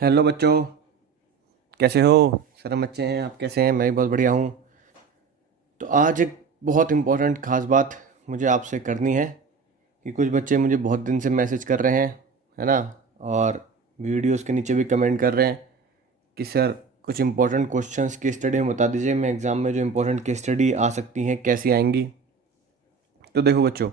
Hello बच्चों, कैसे हो? शर्म बच्चे हैं, आप कैसे हैं? मैं भी बहुत बढ़िया हूँ। तो आज एक बहुत इम्पोर्टेंट ख़ास बात मुझे आपसे करनी है कि कुछ बच्चे मुझे बहुत दिन से मैसेज कर रहे हैं, है ना? और वीडियोस के नीचे भी कमेंट कर रहे हैं कि सर कुछ इम्पोर्टेंट क्वेश्चंस की स्टडी में बता दीजिए, मैं एग्ज़ाम में जो इम्पोर्टेंट की स्टडी आ सकती हैं कैसी आएंगी। तो देखो बच्चों,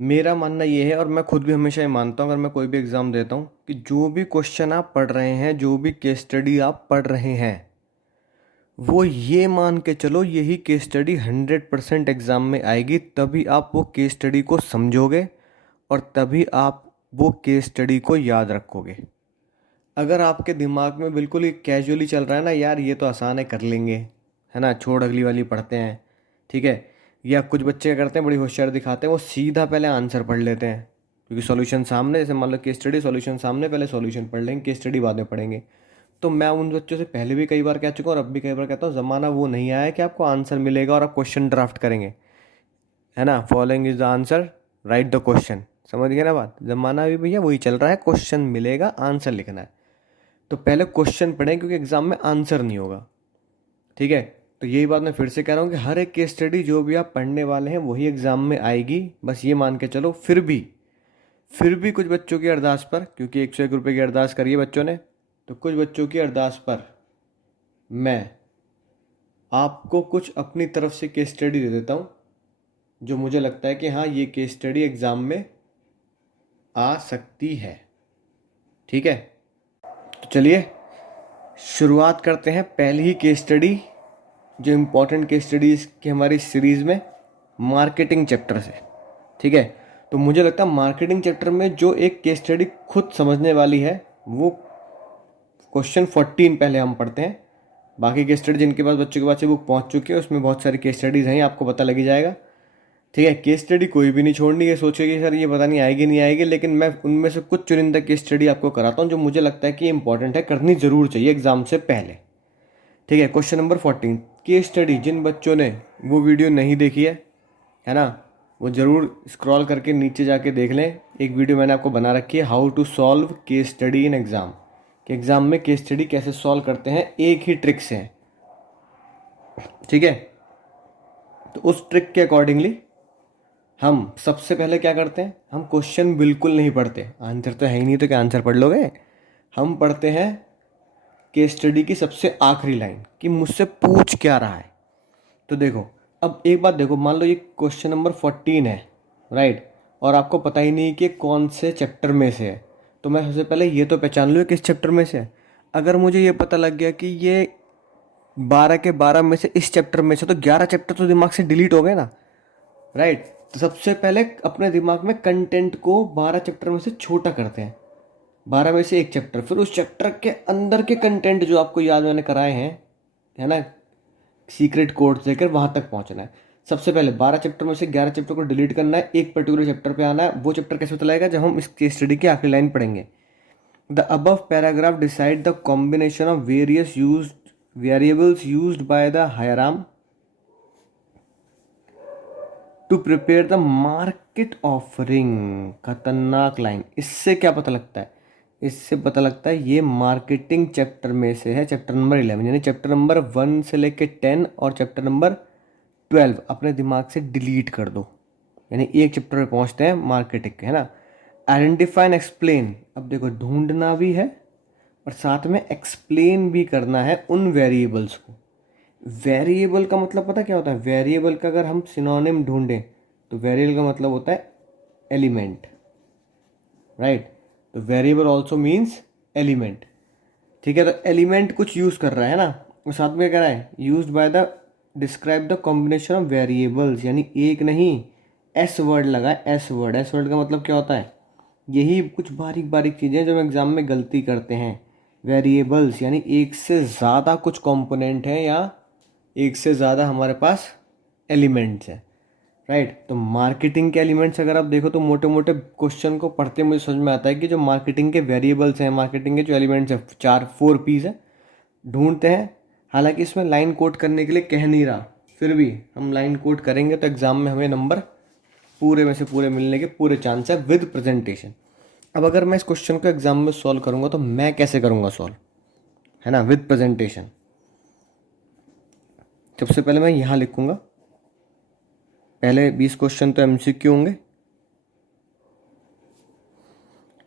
मेरा मानना ये है और मैं खुद भी हमेशा ये मानता हूँ अगर मैं कोई भी एग्ज़ाम देता हूँ कि जो भी क्वेश्चन आप पढ़ रहे हैं, जो भी केस स्टडी आप पढ़ रहे हैं, वो ये मान के चलो यही केस स्टडी 100% एग्ज़ाम में आएगी, तभी आप वो केस स्टडी को समझोगे और तभी आप वो केस स्टडी को याद रखोगे। अगर आपके दिमाग में बिल्कुल ही कैजुअली चल रहा है ना, यार ये तो आसान है, कर लेंगे, है ना, छोड़ अगली वाली पढ़ते हैं, ठीक है। या कुछ बच्चे क्या करते हैं, बड़ी होशियार दिखाते हैं, वो सीधा पहले आंसर पढ़ लेते हैं क्योंकि सॉल्यूशन सामने, जैसे मान लो केस स्टडी सॉल्यूशन सामने, पहले सॉल्यूशन पढ़ लेंगे, केस स्टडी बाद में पढ़ेंगे। तो मैं उन बच्चों से पहले भी कई बार कह चुका हूँ और अब भी कई बार कहता हूँ, ज़माना वो नहीं आया है कि आपको आंसर मिलेगा और आप क्वेश्चन ड्राफ्ट करेंगे, है ना। Following is the answer, right the question. समझ गए ना बात? ज़माना भी भैया वही चल रहा है, क्वेश्चन मिलेगा, आंसर लिखना है। तो पहले क्वेश्चन पढ़ें क्योंकि एग्जाम में आंसर नहीं होगा, ठीक है। तो यही बात मैं फिर से कह रहा हूँ कि हर एक केस स्टडी जो भी आप पढ़ने वाले हैं वही एग्जाम में आएगी, बस ये मान के चलो। फिर भी कुछ बच्चों की अरदास पर, क्योंकि 101 रुपये की अरदास करी है बच्चों ने, तो कुछ बच्चों की अरदास पर मैं आपको कुछ अपनी तरफ से केस स्टडी दे देता हूँ जो मुझे लगता है कि हाँ ये केस स्टडी एग्ज़ाम में आ सकती है, ठीक है। तो चलिए शुरुआत करते हैं पहली ही केस स्टडी, जो इम्पोर्टेंट केस स्टडीज़ की हमारी सीरीज़ में, मार्केटिंग चैप्टर से, ठीक है। तो मुझे लगता है मार्केटिंग चैप्टर में जो एक केस स्टडी खुद समझने वाली है वो क्वेश्चन 14 पहले हम पढ़ते हैं। बाकी केस स्टडी जिनके पास, बच्चों के पास ये बुक पहुंच चुकी है, उसमें बहुत सारी केस स्टडीज़ हैं, आपको पता लग ही जाएगा, ठीक है। केस स्टडी कोई भी नहीं छोड़नी है, सोचे कि सर ये पता नहीं आएगी नहीं आएगी, लेकिन मैं उनमें से कुछ चुनिंदा केस स्टडी आपको कराता हूँ जो मुझे लगता है कि इंपॉर्टेंट है, करनी ज़रूर चाहिए एग्जाम से पहले, ठीक है। क्वेश्चन नंबर 14 केस स्टडी, जिन बच्चों ने वो वीडियो नहीं देखी है ना, वो ज़रूर स्क्रॉल करके नीचे जाके देख लें। एक वीडियो मैंने आपको बना रखी है, how to solve case study in exam, कि एग्ज़ाम में केस स्टडी कैसे सॉल्व करते हैं, एक ही ट्रिक से, ठीक है। तो उस ट्रिक के अकॉर्डिंगली हम सबसे पहले क्या करते हैं, हम क्वेश्चन बिल्कुल नहीं पढ़ते, आंसर तो है ही नहीं तो क्या आंसर पढ़ लोगे। हम पढ़ते हैं केस स्टडी की सबसे आखिरी लाइन कि मुझसे पूछ क्या रहा है। तो देखो, अब एक बात देखो, मान लो ये क्वेश्चन नंबर 14 है, राइट, और आपको पता ही नहीं कि कौन से चैप्टर में से है, तो मैं सबसे पहले ये तो पहचान लूँ किस चैप्टर में से है। अगर मुझे ये पता लग गया कि ये 12 के 12 में से इस चैप्टर में से, तो 11 चैप्टर तो दिमाग से डिलीट हो गए ना, राइट। तो सबसे पहले अपने दिमाग में कंटेंट को 12 चैप्टर में से छोटा करते हैं, 12 में से एक चैप्टर, फिर उस चैप्टर के अंदर के कंटेंट जो आपको याद मैंने कराए हैं, है ना, सीक्रेट कोड देकर वहाँ तक पहुँचना है। सबसे पहले 12 चैप्टर में से 11 चैप्टर को डिलीट करना है, एक पर्टिकुलर चैप्टर पे आना है। वो चैप्टर कैसे बताएगा, जब हम इस केस स्टडी की आखिरी लाइन पढ़ेंगे। The above paragraph decide the combination of various use variables used by the firm to prepare the market offering. खतरनाक लाइन। इससे क्या पता लगता है, इससे पता लगता है ये मार्केटिंग चैप्टर में से है, चैप्टर नंबर 11, यानी चैप्टर नंबर 1 से लेके 10 और चैप्टर नंबर 12 अपने दिमाग से डिलीट कर दो, यानी एक चैप्टर पे पहुंचते हैं मार्केटिंग के, है ना। आइडेंटिफाई एंड एक्सप्लेन, अब देखो ढूंढना भी है और साथ में एक्सप्लेन भी करना है उन वेरिएबल्स को। वेरिएबल का मतलब पता क्या होता है, वेरिएबल का अगर हम सिनोनिम ढूंढें तो वेरिएबल का मतलब होता है एलिमेंट, राइट। तो वेरिएबल ऑल्सो मीन्स एलिमेंट, ठीक है। तो एलिमेंट कुछ यूज कर रहा है ना, और साथ में क्या कह रहा है, use by the describe the combination of variables, यानी एक नहीं एस वर्ड लगा है, एस वर्ड। एस वर्ड का मतलब क्या होता है, यही कुछ बारीक बारीक चीज़ें जो हम एग्जाम में गलती करते हैं। वेरिएबल्स यानी एक से ज़्यादा कुछ कंपोनेंट है या एक से ज़्यादा हमारे पास एलिमेंट्स हैं, राइट। तो मार्केटिंग के एलिमेंट्स अगर आप देखो तो मोटे मोटे क्वेश्चन को पढ़ते मुझे समझ में आता है कि जो मार्केटिंग के वेरिएबल्स हैं, मार्केटिंग के जो एलिमेंट्स हैं, 4 P's हैं, ढूंढते हैं। हालांकि इसमें लाइन कोट करने के लिए कह नहीं रहा, फिर भी हम लाइन कोट करेंगे तो एग्ज़ाम में हमें नंबर पूरे में से पूरे मिलने के पूरे चांस है विद प्रेजेंटेशन। अब अगर मैं इस क्वेश्चन को एग्जाम में सॉल्व करूंगा तो मैं कैसे करूंगा सॉल्व, है ना, विद प्रेजेंटेशन। सबसे पहले मैं यहाँ लिखूंगा, पहले 20 क्वेश्चन तो एमसीक्यू होंगे।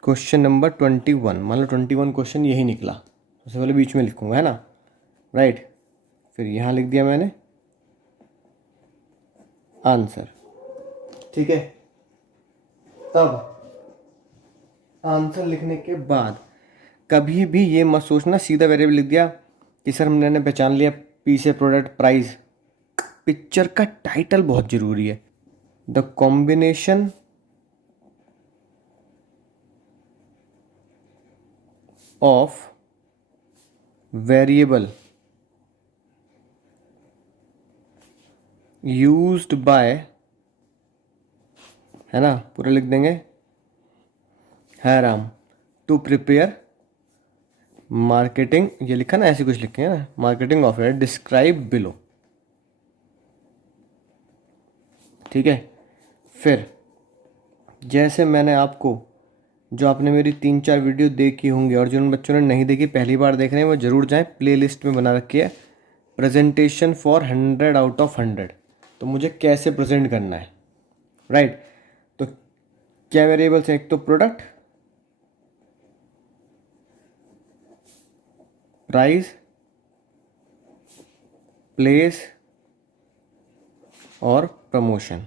क्वेश्चन नंबर 21, मान लो 21 क्वेश्चन यही निकला, सबसे पहले बीच में लिखूंगा, है ना, राइट। फिर यहाँ लिख दिया मैंने आंसर, ठीक है। तब आंसर लिखने के बाद कभी भी ये मत सोचना सीधा वेरिएबल लिख दिया कि सर हमने पहचान लिया पी से प्रोडक्ट प्राइस। पिक्चर का टाइटल बहुत जरूरी है। The combination of variable used by, है ना, पूरा लिख देंगे, है राम, टू प्रिपेयर मार्केटिंग, ये लिखा ना, ऐसे कुछ लिखे ना, मार्केटिंग ऑफ डिस्क्राइब बिलो, ठीक है। फिर जैसे मैंने आपको, जो आपने मेरी 3-4 वीडियो देखी होंगी और जिन बच्चों ने नहीं देखी पहली बार देख रहे हैं वो ज़रूर जाएं, प्लेलिस्ट में बना रखी है प्रेजेंटेशन फॉर 100 आउट ऑफ 100। तो मुझे कैसे प्रेजेंट करना है, राइट। तो क्या वेरिएबल्स हैं, एक तो प्रोडक्ट, प्राइस, प्लेस और प्रमोशन।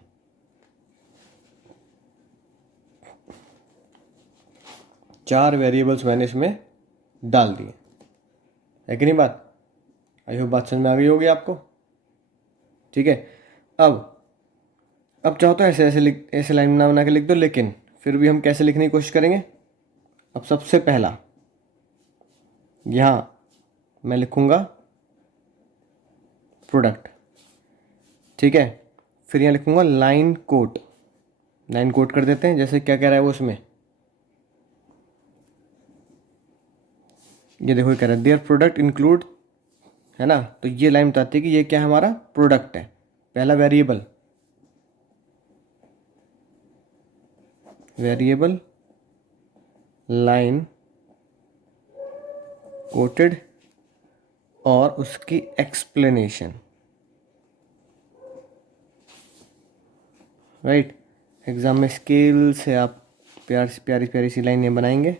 चार वेरिएबल्स मैंने इसमें डाल दिए, है कि नहीं बात। आई होप बात समझ में आ गई होगी आपको, ठीक है। अब चाहो तो ऐसे ऐसे लिख, ऐसे लाइन बना बना के लिख दो, लेकिन फिर भी हम कैसे लिखने की कोशिश करेंगे। अब सबसे पहला यहाँ मैं लिखूंगा प्रोडक्ट, ठीक है। फिर यहाँ लिखूंगा लाइन कोट, लाइन कोट कर देते हैं, जैसे क्या कह रहा है वो उसमें, ये देखो, ये कह रहा है देयर प्रोडक्ट इंक्लूड, है ना। तो ये लाइन बताती है कि ये क्या है, हमारा प्रोडक्ट है, पहला वेरिएबल, वेरिएबल लाइन कोटेड और उसकी एक्सप्लेनेशन, राइट। एग्जाम में स्केल से आप प्यारी प्यारी सी लाइनें बनाएंगे।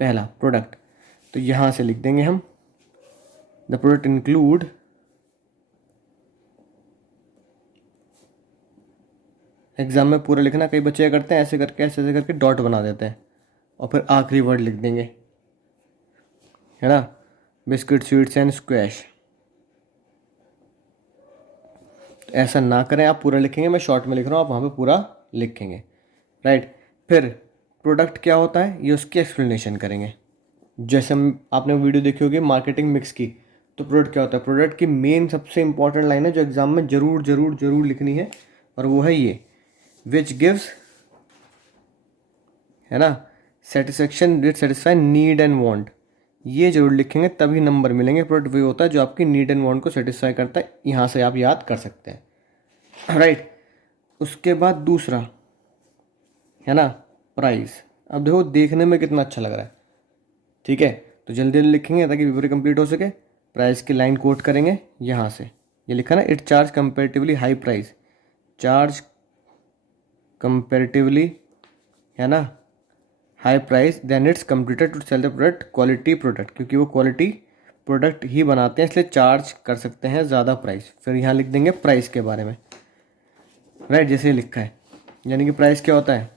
पहला प्रोडक्ट, तो यहाँ से लिख देंगे हम द प्रोडक्ट इंक्लूड एग्जाम में पूरा लिखना, कई बच्चे करते हैं ऐसे करके ऐसे ऐसे करके डॉट बना देते हैं और फिर आखिरी वर्ड लिख देंगे, है ना, बिस्किट स्वीट्स एंड स्क्वैश। ऐसा ना करें, आप पूरा लिखेंगे, मैं शॉर्ट में लिख रहा हूँ, आप वहाँ पे पूरा लिखेंगे, राइट। फिर प्रोडक्ट क्या होता है ये उसकी एक्सप्लेनेशन करेंगे। जैसे आपने वीडियो देखी होगी मार्केटिंग मिक्स की, तो प्रोडक्ट क्या होता है, प्रोडक्ट की मेन सबसे इंपॉर्टेंट लाइन है जो एग्जाम में जरूर जरूर जरूर लिखनी है, और वो है ये, विच गिव्स, है ना, satisfaction with satisfy need and want. ये जरूर लिखेंगे तभी नंबर मिलेंगे। प्रोडक्ट वही होता है जो आपकी नीड एंड वांट को सेटिस्फाई करता है, यहाँ से आप याद कर सकते हैं, राइट। उसके बाद दूसरा, है ना, प्राइस। अब देखो देखने में कितना अच्छा लग रहा है, ठीक है। तो जल्दी जल्दी लिखेंगे ताकि पेपर कंप्लीट हो सके। प्राइस की लाइन कोट करेंगे यहाँ से, ये लिखा ना, it charge comparatively high price, charge comparatively, है ना, high price then it's computer to sell the product, quality product, क्योंकि वो क्वालिटी प्रोडक्ट ही बनाते हैं इसलिए चार्ज कर सकते हैं ज़्यादा प्राइस। फिर यहाँ लिख देंगे प्राइस के बारे में, राइट, जैसे लिखा है। यानी कि प्राइस क्या होता है,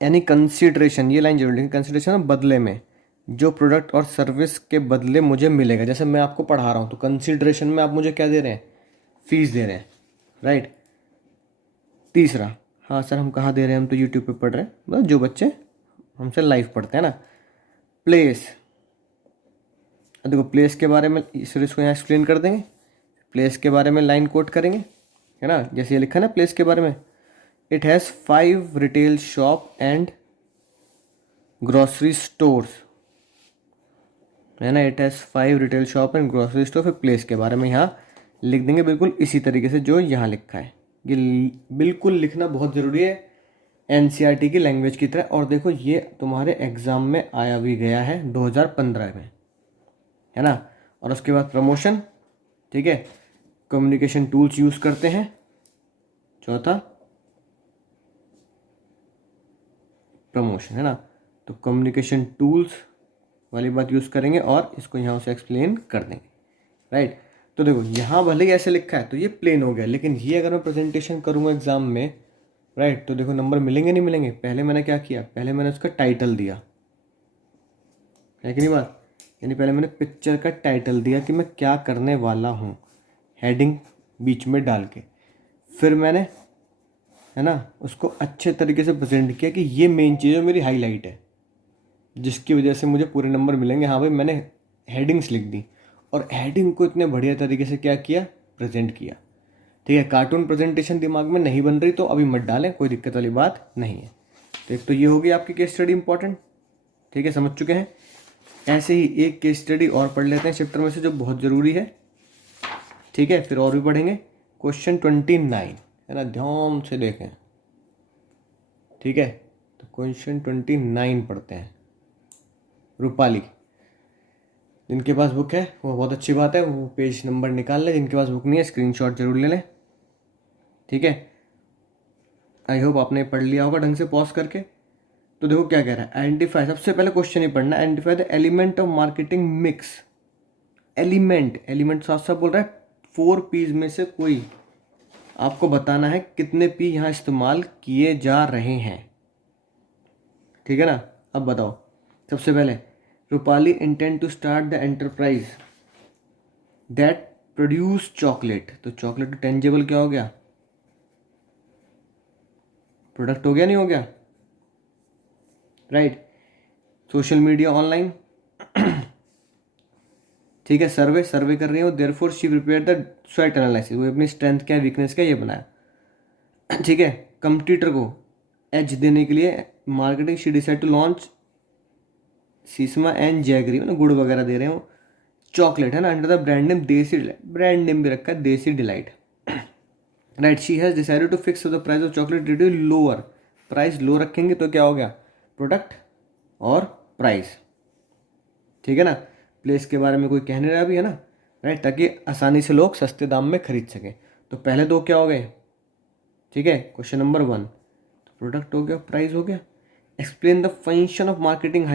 यानी कंसीडरेशन, ये लाइन जरूर लिखें, कंसीडरेशन बदले में, जो प्रोडक्ट और सर्विस के बदले मुझे मिलेगा। जैसे मैं आपको पढ़ा रहा हूँ तो कंसीडरेशन में आप मुझे क्या दे रहे हैं, फीस दे रहे हैं, राइट। तीसरा, हाँ सर हम कहाँ दे रहे हैं, हम तो यूट्यूब पे पढ़ रहे हैं, मतलब जो बच्चे हमसे लाइव पढ़ते हैं ना। प्लेस, देखो प्लेस के बारे में सर इसको यहाँ एक्सप्लेन कर देंगे, प्लेस के बारे में लाइन कोट करेंगे, है ना, जैसे ये लिखा है ना प्लेस के बारे में, it has 5 retail shop and grocery stores, है ना, it has 5 retail shop and grocery store. फिर प्लेस के बारे में यहाँ लिख देंगे बिल्कुल इसी तरीके से जो यहाँ लिखा है, ये बिल्कुल लिखना बहुत ज़रूरी है एनसीईआरटी की लैंग्वेज की तरह। और देखो ये तुम्हारे एग्ज़ाम में आया भी गया है 2015 में, है ना। और उसके बाद प्रमोशन, ठीक है, कम्युनिकेशन टूल्स यूज़ करते हैं। चौथा प्रमोशन, है ना। तो कम्युनिकेशन टूल्स वाली बात यूज़ करेंगे और इसको यहाँ से एक्सप्लेन कर देंगे, राइट। तो देखो यहाँ भले ही ऐसे लिखा है तो ये प्लेन हो गया, लेकिन ये अगर मैं प्रेजेंटेशन करूँगा एग्ज़ाम में, राइट, तो देखो नंबर मिलेंगे नहीं मिलेंगे। पहले मैंने क्या किया, पहले मैंने उसका टाइटल दिया, है कि नहीं बात। यानी पहले मैंने पिक्चर का टाइटल दिया कि मैं क्या करने वाला हूँ, हेडिंग बीच में डाल के। फिर मैंने, है ना, उसको अच्छे तरीके से प्रेजेंट किया कि ये मेन चीज़ है, मेरी हाईलाइट है, जिसकी वजह से मुझे पूरे नंबर मिलेंगे। हाँ भाई, मैंने हेडिंग्स लिख दी और हेडिंग को इतने बढ़िया तरीके से क्या किया, प्रेजेंट किया। ठीक है, कार्टून प्रेजेंटेशन दिमाग में नहीं बन रही तो अभी मत डालें, कोई दिक्कत वाली बात नहीं है। तो एक तो ये होगी आपकी केस स्टडी इंपॉर्टेंट, ठीक है, समझ चुके हैं। ऐसे ही एक केस स्टडी और पढ़ लेते हैं चैप्टर में से जो बहुत ज़रूरी है, ठीक है, फिर और भी पढ़ेंगे। क्वेश्चन 29, है ना, ध्यान से देखें, ठीक है। तो क्वेश्चन 29 पढ़ते हैं। रूपाली, जिनके पास बुक है वो बहुत अच्छी बात है, वो पेज नंबर निकाल लें। जिनके पास बुक नहीं है स्क्रीनशॉट जरूर ले लें, ठीक है। आई होप आपने पढ़ लिया होगा ढंग से पॉज करके। तो देखो क्या कह रहा है, आइडेंटिफाई, सबसे पहले क्वेश्चन ही पढ़ना, identify the element of marketing mix. Element साथ साथ बोल रहा है 4 पीज में से कोई आपको बताना है कितने पी यहाँ इस्तेमाल किए जा रहे हैं, ठीक है ना। अब बताओ, सबसे पहले Rupali intend to start the enterprise that produce chocolate. तो चॉकलेट टेंजेबल क्या हो गया, प्रोडक्ट हो गया, नहीं हो गया, राइट। सोशल मीडिया, ऑनलाइन, ठीक है। सर्वे कर रही हो, देयरफॉर शी प्रिपेयर द स्वैट एनालिसिस, वो अपनी स्ट्रेंथ क्या है, वीकनेस क्या है, ये बनाया, ठीक है। कंपटीटर को एज देने के लिए marketing, she decide to launch sesame and jaggery, मतलब गुड़ वगैरह दे रहे हो, चॉकलेट, है ना, under the brand name Desi Delight, brand name भी रखा है Desi Delight, right. She has decided to fix the price of chocolate reduce lower, price low रखेंगे तो क्या हो गया, प्रोडक्ट और प्राइस, ठीक है ना। प्लेस के बारे में कोई कह नहीं रहा भी, है ना, राइट, ताकि आसानी से लोग सस्ते दाम में खरीद सकें। तो पहले दो क्या हो गए, ठीक है, क्वेश्चन नंबर 1, तो प्रोडक्ट हो गया, प्राइस हो गया। Explain the function of marketing,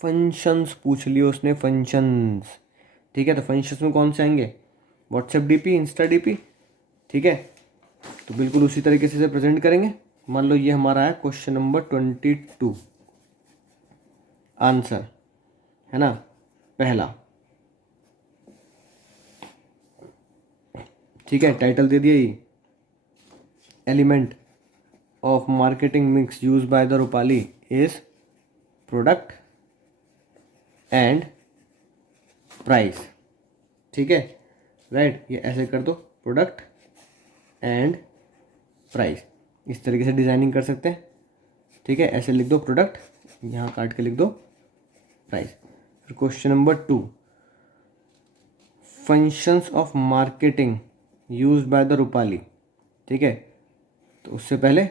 functions पूछ लियो उसने, फंक्शंस, ठीक है। तो फंक्शंस में कौन से आएंगे, व्हाट्सएप डीपी, इंस्टा डीपी, ठीक है। तो बिल्कुल उसी तरीके से प्रेजेंट करेंगे। मान लो ये हमारा है क्वेश्चन नंबर 22, आंसर, है ना, पहला, ठीक है। टाइटल दे दिया, ये element of marketing mix use by the Rupali is product and price, ठीक है, राइट। ये ऐसे कर दो, प्रोडक्ट एंड प्राइस, इस तरीके से डिजाइनिंग कर सकते हैं, ठीक है। ऐसे लिख दो प्रोडक्ट, यहाँ काट के लिख दो प्राइस। फिर question number 2, functions of marketing use by the Rupali, ठीक है। तो उससे पहले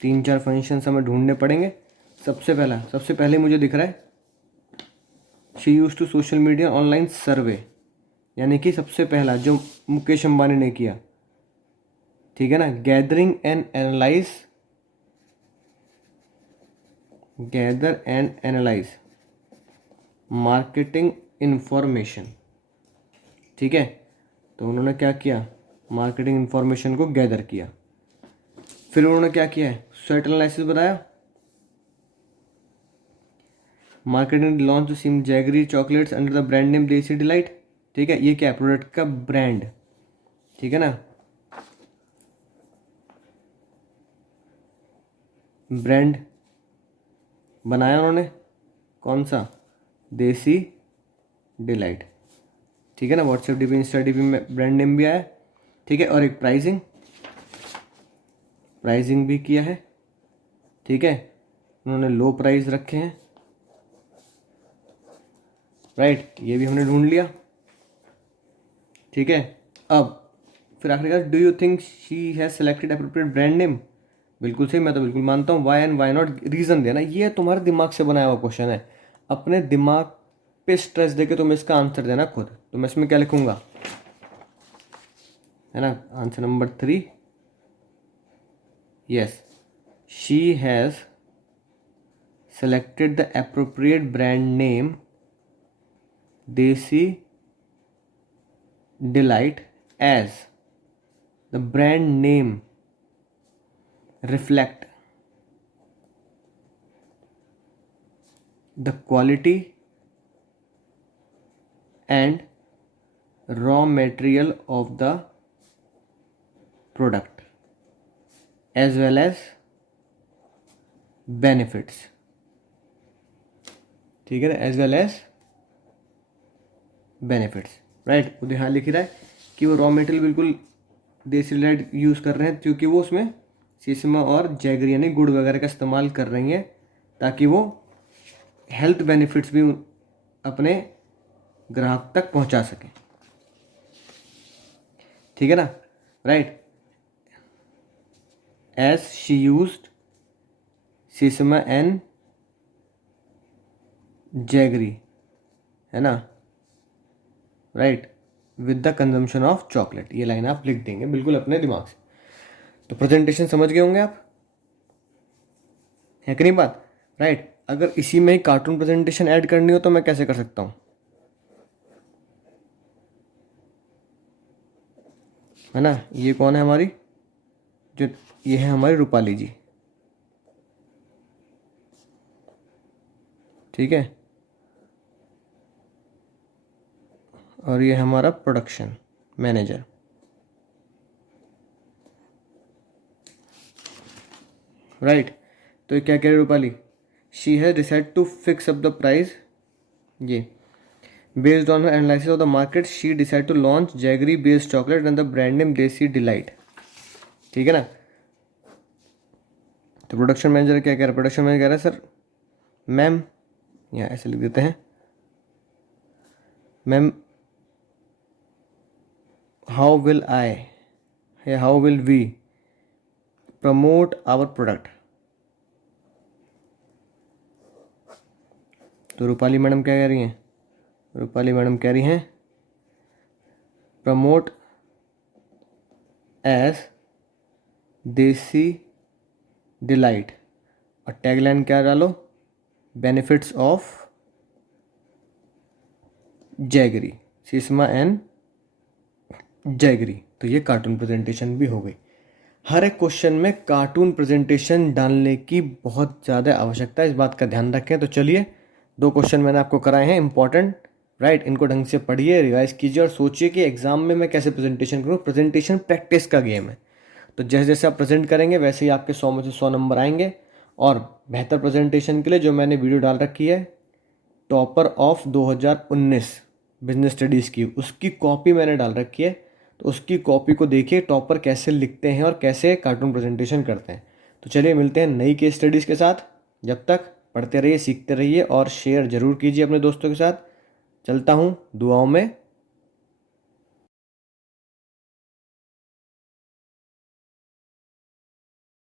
3-4 फंक्शंस हमें ढूंढने पड़ेंगे। सबसे पहले मुझे दिख रहा है she use to social media online survey, यानी कि सबसे पहला जो मुकेश अंबानी ने किया, ठीक है ना, gather and analyse marketing information, ठीक है। तो उन्होंने क्या किया, मार्केटिंग इंफॉर्मेशन को गैदर किया। फिर उन्होंने क्या किया है, स्वैट एनालिसिस बताया, marketing launch SIM jaggery chocolates under the brand name Desi Delight, ठीक है। ये क्या है, प्रोडक्ट का ब्रांड, ठीक है ना, ब्रांड बनाया उन्होंने, कौन सा, देसी डिलाइट, ठीक है ना। व्हाट्सएप डीपी, इंस्टा डीपी में ब्रांड नेम भी आया, ठीक है। और एक प्राइसिंग भी किया है, ठीक है। उन्होंने लो प्राइस रखे हैं, राइट, ये भी हमने ढूंढ लिया, ठीक है। अब फिर आखिरी का do you think she has selected appropriate brand name. बिल्कुल सही, मैं तो बिल्कुल मानता हूँ। Why and why not, reason देना। ये तुम्हारे दिमाग से बनाया हुआ क्वेश्चन है, अपने दिमाग पे स्ट्रेस देके तुम इसका आंसर देना खुद। तो मैं इसमें क्या लिखूंगा, है ना, answer number 3, yes, she has selected the appropriate brand name Desi Delight, as the brand name reflect the quality and raw material of the product as well as benefits। ठीक है ना, as well as benefits, right. वो यहाँ लिख रहा है कि वो रॉ मटेरियल बिल्कुल देसी डिलाइट यूज़ कर रहे हैं, क्योंकि वो उसमें सीसमा और जैगरी यानी गुड़ वगैरह का इस्तेमाल कर रही हैं, ताकि वो हेल्थ बेनिफिट्स भी अपने ग्राहक तक पहुंचा सकें। ठीक है ना, right. As she used sesame and jaggery, है ना, right, with the consumption of chocolate. ये लाइन आप लिख देंगे बिल्कुल अपने दिमाग से। तो प्रेजेंटेशन समझ गए होंगे आप, है कि नहीं बात, राइट। अगर इसी में ही कार्टून प्रेजेंटेशन ऐड करनी हो तो मैं कैसे कर सकता हूँ, है ना। ये कौन है हमारी, जो ये है हमारी रूपाली जी, ठीक है, और ये हमारा प्रोडक्शन मैनेजर, राइट। तो ये क्या कह रही Rupali, she has decide to fix up the price, ये based on analysis of the market she decide to launch jaggery based chocolate and the brand name Desi Delight. ठीक है ना। तो प्रोडक्शन मैनेजर क्या कह रहा है, प्रोडक्शन मैनेजर कह रहा है सर मैम, यहाँ ऐसे लिख देते हैं, मैम हाउ विल आई या how will we promote our product. तो रूपाली मैडम क्या कह रही हैं, रूपाली मैडम कह रही हैं प्रमोट एज देसी डिलाइट, और टैगलाइन क्या डालो, benefits of jaggery, sesame and jaggery. तो ये कार्टून प्रेजेंटेशन भी हो गई। हर एक क्वेश्चन में कार्टून प्रेजेंटेशन डालने की बहुत ज़्यादा आवश्यकता है, इस बात का ध्यान रखें। तो चलिए 2 क्वेश्चन मैंने आपको कराए हैं इंपॉर्टेंट, राइट। इनको ढंग से पढ़िए, रिवाइज कीजिए और सोचिए कि एग्जाम में मैं कैसे प्रेजेंटेशन करूँ। प्रेजेंटेशन प्रैक्टिस का गेम है, तो जैसे जैसे आप प्रेजेंट करेंगे वैसे ही आपके 100 में से 100 नंबर आएंगे। और बेहतर प्रेजेंटेशन के लिए जो मैंने वीडियो डाल रखी है टॉपर ऑफ 2019 बिजनेस स्टडीज़ की, उसकी कॉपी मैंने डाल रखी है, तो उसकी कॉपी को देखिए टॉपर कैसे लिखते हैं और कैसे कार्टून प्रेजेंटेशन करते हैं। तो चलिए मिलते हैं नई केस स्टडीज़ के साथ, जब तक पढ़ते रहिए, सीखते रहिए और शेयर ज़रूर कीजिए अपने दोस्तों के साथ। चलता हूँ, दुआओं में